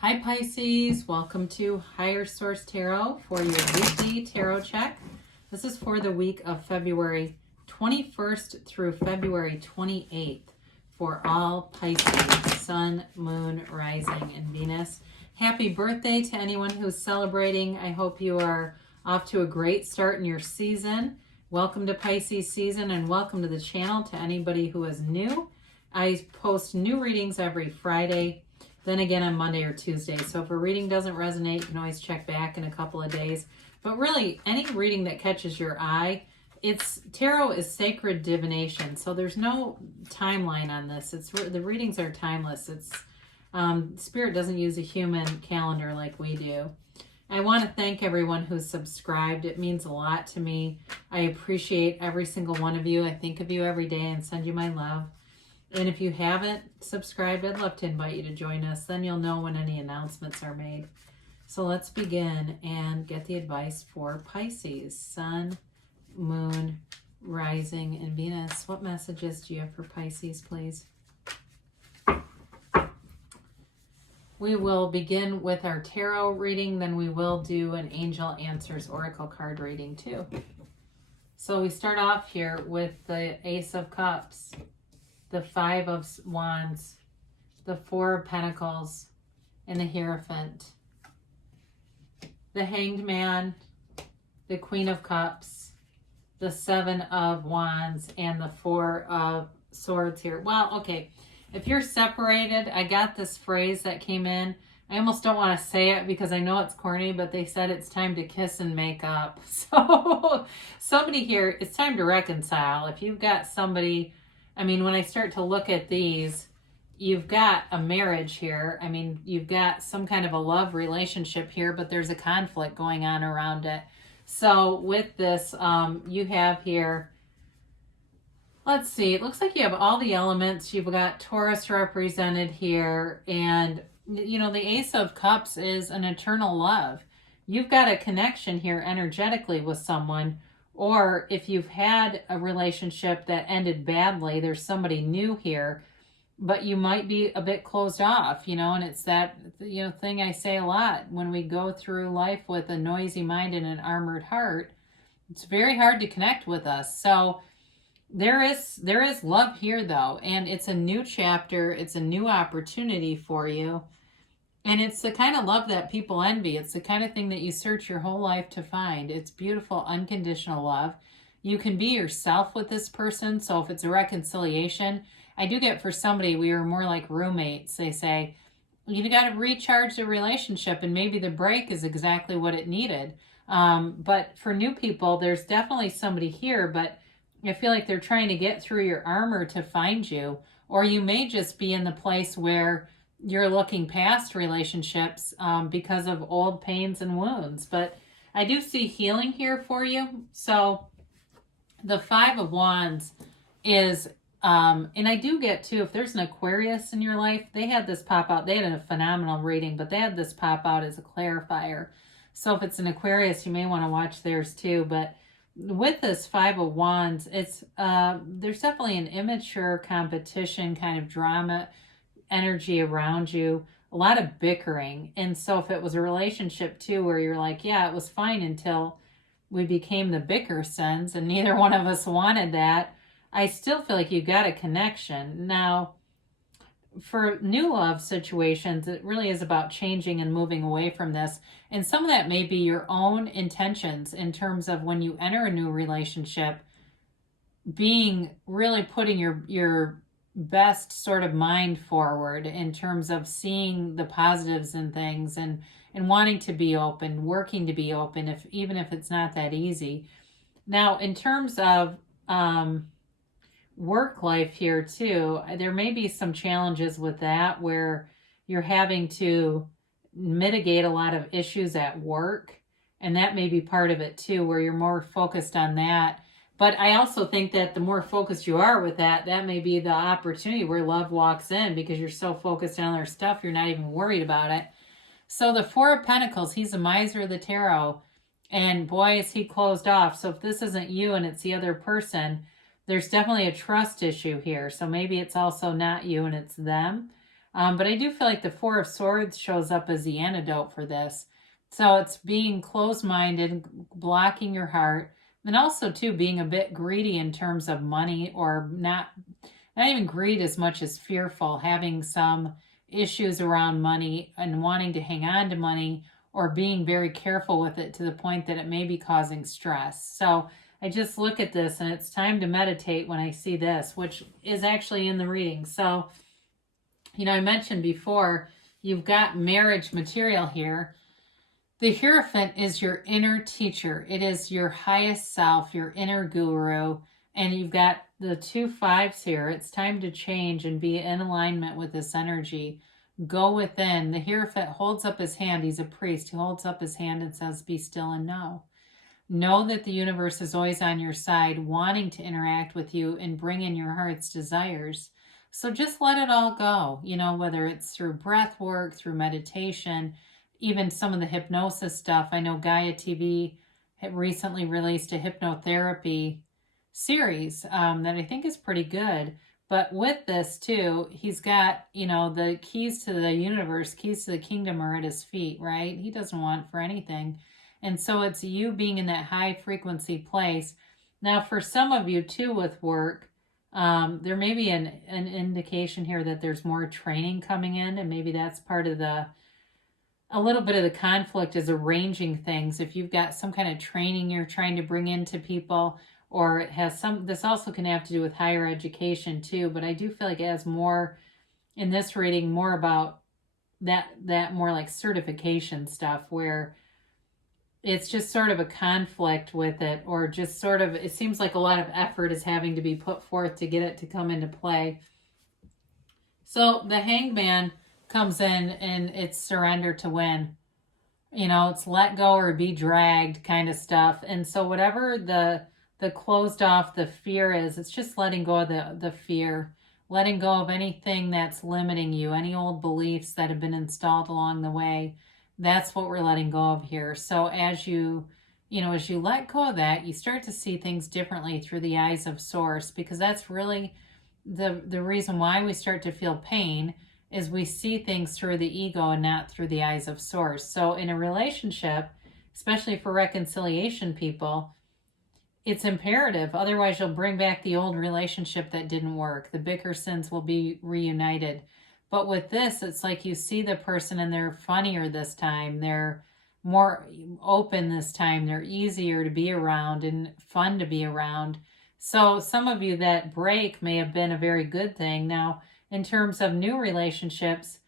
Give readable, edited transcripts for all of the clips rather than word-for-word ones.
Hi Pisces, welcome to Higher Source Tarot for your weekly tarot check. This is for the week of February 21st through February 28th for all Pisces, Sun, Moon, Rising, and Venus. Happy birthday to anyone who's celebrating. I hope you are off to a great start in your season. Welcome to Pisces season and welcome to the channel to anybody who is new. I post new readings every Friday, then again on Monday or Tuesday. So if a reading doesn't resonate, you can always check back in a couple of days. But really, any reading that catches your eye, tarot is sacred divination. So there's no timeline on this. The readings are timeless. Spirit doesn't use a human calendar like we do. I want to thank everyone who's subscribed. It means a lot to me. I appreciate every single one of you. I think of you every day and send you my love. And if you haven't subscribed, I'd love to invite you to join us. Then you'll know when any announcements are made. So let's begin and get the advice for Pisces, Sun, Moon, Rising, and Venus. What messages do you have for Pisces, please? We will begin with our tarot reading, then we will do an Angel Answers Oracle card reading too. So we start off here with the Ace of Cups, the Five of Wands, the Four of Pentacles, and the Hierophant. The Hanged Man, the Queen of Cups, the Seven of Wands, and the Four of Swords here. Well, okay. If you're separated, I got this phrase that came in. I almost don't want to say it because I know it's corny, but they said it's time to kiss and make up. So somebody here, it's time to reconcile. If you've got somebody, I mean, when I start to look at these, you've got a marriage here. I mean, you've got some kind of a love relationship here, but there's a conflict going on around it. So with this, you have here, let's see, it looks like you have all the elements. You've got Taurus represented here. And, you know, the Ace of Cups is an eternal love. You've got a connection here energetically with someone. Or if you've had a relationship that ended badly, there's somebody new here. But you might be a bit closed off, you know, and it's that, you know, thing I say a lot. When we go through life with a noisy mind and an armored heart, it's very hard to connect with us. So there is love here, though, and it's a new chapter. It's a new opportunity for you. And it's the kind of love that people envy. It's the kind of thing that you search your whole life to find. It's beautiful, unconditional love. You can be yourself with this person. So if it's a reconciliation, I do get for somebody, we were more like roommates. They say, you got to recharge the relationship, and maybe the break is exactly what it needed. But for new people, there's definitely somebody here, but I feel like they're trying to get through your armor to find you. Or you may just be in the place where you're looking past relationships because of old pains and wounds. But I do see healing here for you. So the Five of Wands is, and I do get too, if there's an Aquarius in your life, they had this pop out. They had a phenomenal reading, but they had this pop out as a clarifier. So if it's an Aquarius, you may want to watch theirs too. But with this Five of Wands, it's there's definitely an immature competition kind of drama energy around you, a lot of bickering. And so if it was a relationship too where you're like, yeah, it was fine until we became the bicker sons and neither one of us wanted that, I still feel like you got a connection. Now, for new love situations, it really is about changing and moving away from this. And some of that may be your own intentions in terms of when you enter a new relationship, being really putting your best sort of mind forward in terms of seeing the positives in things and wanting to be open, working to be open, even if it's not that easy. Now, in terms of work life here too, there may be some challenges with that where you're having to mitigate a lot of issues at work, and that may be part of it too, where you're more focused on that. But I also think that the more focused you are with that may be the opportunity where love walks in because you're so focused on other stuff, you're not even worried about it. So the Four of Pentacles, he's a miser of the tarot, and boy, is he closed off. So if this isn't you and it's the other person, there's definitely a trust issue here. So maybe it's also not you and it's them. But I do feel like the Four of Swords shows up as the antidote for this. So it's being closed-minded, blocking your heart, and also too being a bit greedy in terms of money, or not even greed as much as fearful, having some issues around money and wanting to hang on to money, or being very careful with it to the point that it may be causing stress. So I just look at this and it's time to meditate when I see this, which is actually in the reading. So, I mentioned before, you've got marriage material here. The Hierophant is your inner teacher. It is your highest self, your inner guru. And you've got the 2 5s here. It's time to change and be in alignment with this energy. Go within. The Hierophant holds up his hand. He's a priest. He holds up his hand and says, be still and know. Know that the universe is always on your side, wanting to interact with you and bring in your heart's desires. So just let it all go, whether it's through breath work, through meditation, even some of the hypnosis stuff. I know Gaia TV had recently released a hypnotherapy series that I think is pretty good. But with this too, he's got, the keys to the universe, keys to the kingdom are at his feet, right? He doesn't want for anything. And so it's you being in that high frequency place. Now, for some of you too with work, there may be an indication here that there's more training coming in, and maybe that's part of a little bit of the conflict is arranging things. If you've got some kind of training you're trying to bring into people, or it has this also can have to do with higher education too, but I do feel like it has more in this reading, more about that more like certification stuff, where it's just sort of a conflict with it, or just sort of, it seems like a lot of effort is having to be put forth to get it to come into play. So the Hangman comes in and it's surrender to win. It's let go or be dragged kind of stuff. And so whatever the closed off, the fear is, it's just letting go of the fear, letting go of anything that's limiting you, any old beliefs that have been installed along the way. That's what we're letting go of here. So as you let go of that, you start to see things differently through the eyes of Source, because that's really the reason why we start to feel pain, is we see things through the ego and not through the eyes of Source. So in a relationship, especially for reconciliation people, it's imperative. Otherwise, you'll bring back the old relationship that didn't work. The Bickersons will be reunited. But with this, it's like you see the person and they're funnier this time. They're more open this time. They're easier to be around and fun to be around. So some of you, that break may have been a very good thing. Now, in terms of new relationships,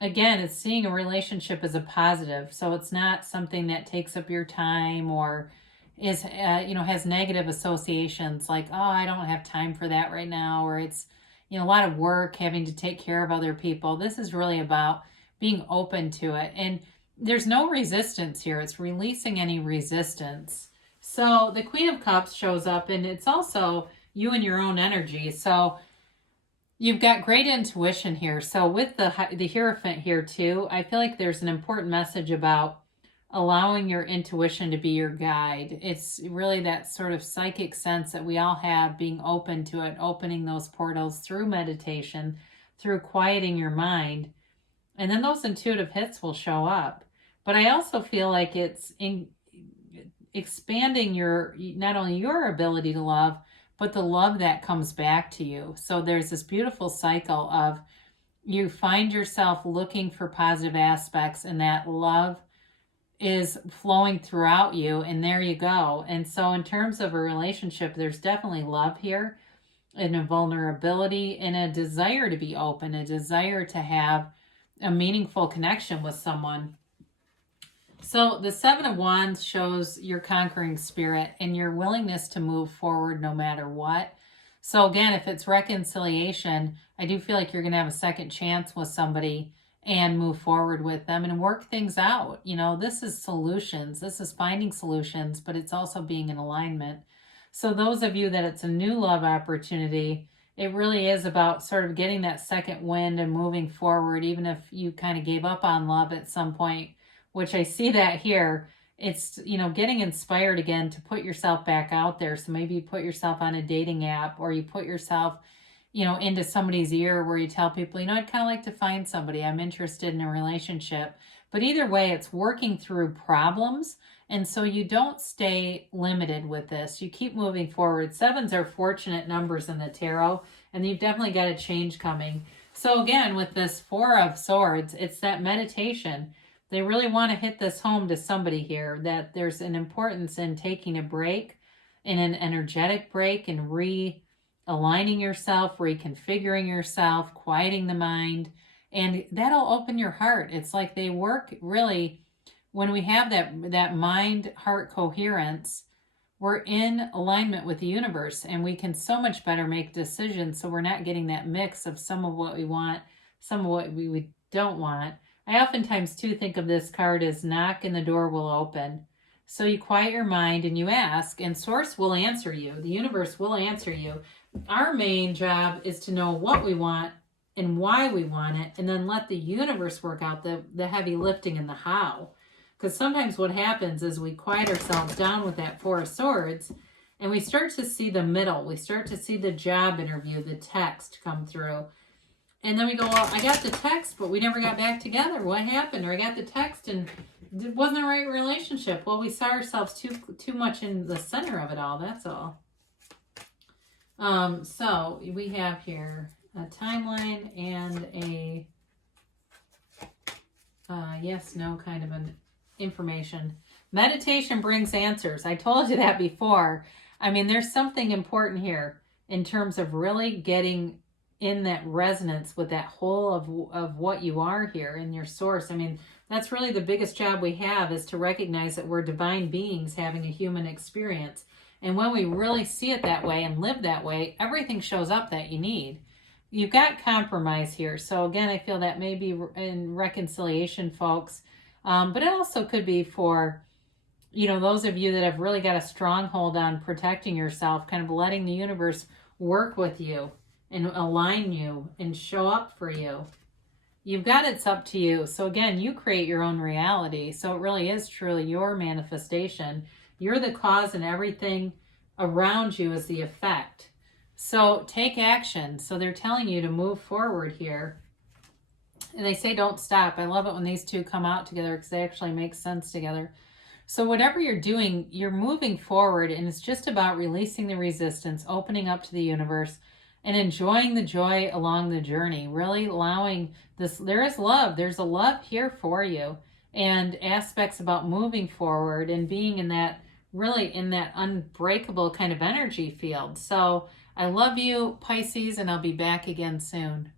again, it's seeing a relationship as a positive. So it's not something that takes up your time or is, has negative associations like, oh, I don't have time for that right now, or it's, a lot of work, having to take care of other people. This is really about being open to it. And there's no resistance here. It's releasing any resistance. So the Queen of Cups shows up, and it's also you and your own energy. So you've got great intuition here. So with the Hierophant here too, I feel like there's an important message about allowing your intuition to be your guide. It's really that sort of psychic sense that we all have, being open to it, opening those portals through meditation, through quieting your mind. And then those intuitive hits will show up. But I also feel like it's expanding not only your ability to love, but the love that comes back to you. So there's this beautiful cycle of you find yourself looking for positive aspects, and that love is flowing throughout you, and there you go. And so in terms of a relationship, there's definitely love here, and a vulnerability, and a desire to be open, a desire to have a meaningful connection with someone. So the Seven of Wands shows your conquering spirit and your willingness to move forward no matter what. So again, if it's reconciliation, I do feel like you're going to have a second chance with somebody and move forward with them and work things out. This is solutions. This is finding solutions, but it's also being in alignment. So those of you that it's a new love opportunity, it really is about sort of getting that second wind and moving forward, even if you kind of gave up on love at some point, which I see that here. It's, getting inspired again to put yourself back out there. So maybe you put yourself on a dating app, or you put yourself into somebody's ear where you tell people, I'd kind of like to find somebody. I'm interested in a relationship. But either way, it's working through problems. And so you don't stay limited with this. You keep moving forward. Sevens are fortunate numbers in the tarot, and you've definitely got a change coming. So again, with this Four of Swords, it's that meditation. They really want to hit this home to somebody here, that there's an importance in taking a break, in an energetic break, and realigning yourself, reconfiguring yourself, quieting the mind, and that'll open your heart. It's like they work really, when we have that mind-heart coherence, we're in alignment with the universe, and we can so much better make decisions, so we're not getting that mix of some of what we want, some of what we don't want. I oftentimes too think of this card as knock and the door will open. So you quiet your mind and you ask, and Source will answer you. The universe will answer you. Our main job is to know what we want and why we want it, and then let the universe work out the heavy lifting and the how. Because sometimes what happens is we quiet ourselves down with that Four of Swords, and we start to see the middle. We start to see the job interview, the text come through. And then we go, well, I got the text, but we never got back together. What happened? Or I got the text and it wasn't a right relationship. Well, we saw ourselves too much in the center of it all. That's all. So we have here a timeline and a yes, no kind of an information. Meditation brings answers. I told you that before. I mean, there's something important here in terms of really getting in that resonance with that whole of what you are here in your source. I mean, that's really the biggest job we have, is to recognize that we're divine beings having a human experience. And when we really see it that way and live that way, everything shows up that you need. You've got compromise here. So again, I feel that may be in reconciliation, folks. But it also could be for, those of you that have really got a stronghold on protecting yourself, kind of letting the universe work with you and align you and show up for you. You've got it's up to you. So again, you create your own reality. So it really is truly your manifestation. You're the cause, and everything around you is the effect. So take action. So they're telling you to move forward here. And they say don't stop. I love it when these two come out together because they actually make sense together. So whatever you're doing, you're moving forward, and it's just about releasing the resistance, opening up to the universe, and enjoying the joy along the journey. Really allowing this. There is love. There's a love here for you, and aspects about moving forward and being in that, really in that unbreakable kind of energy field. So I love you, Pisces, and I'll be back again soon.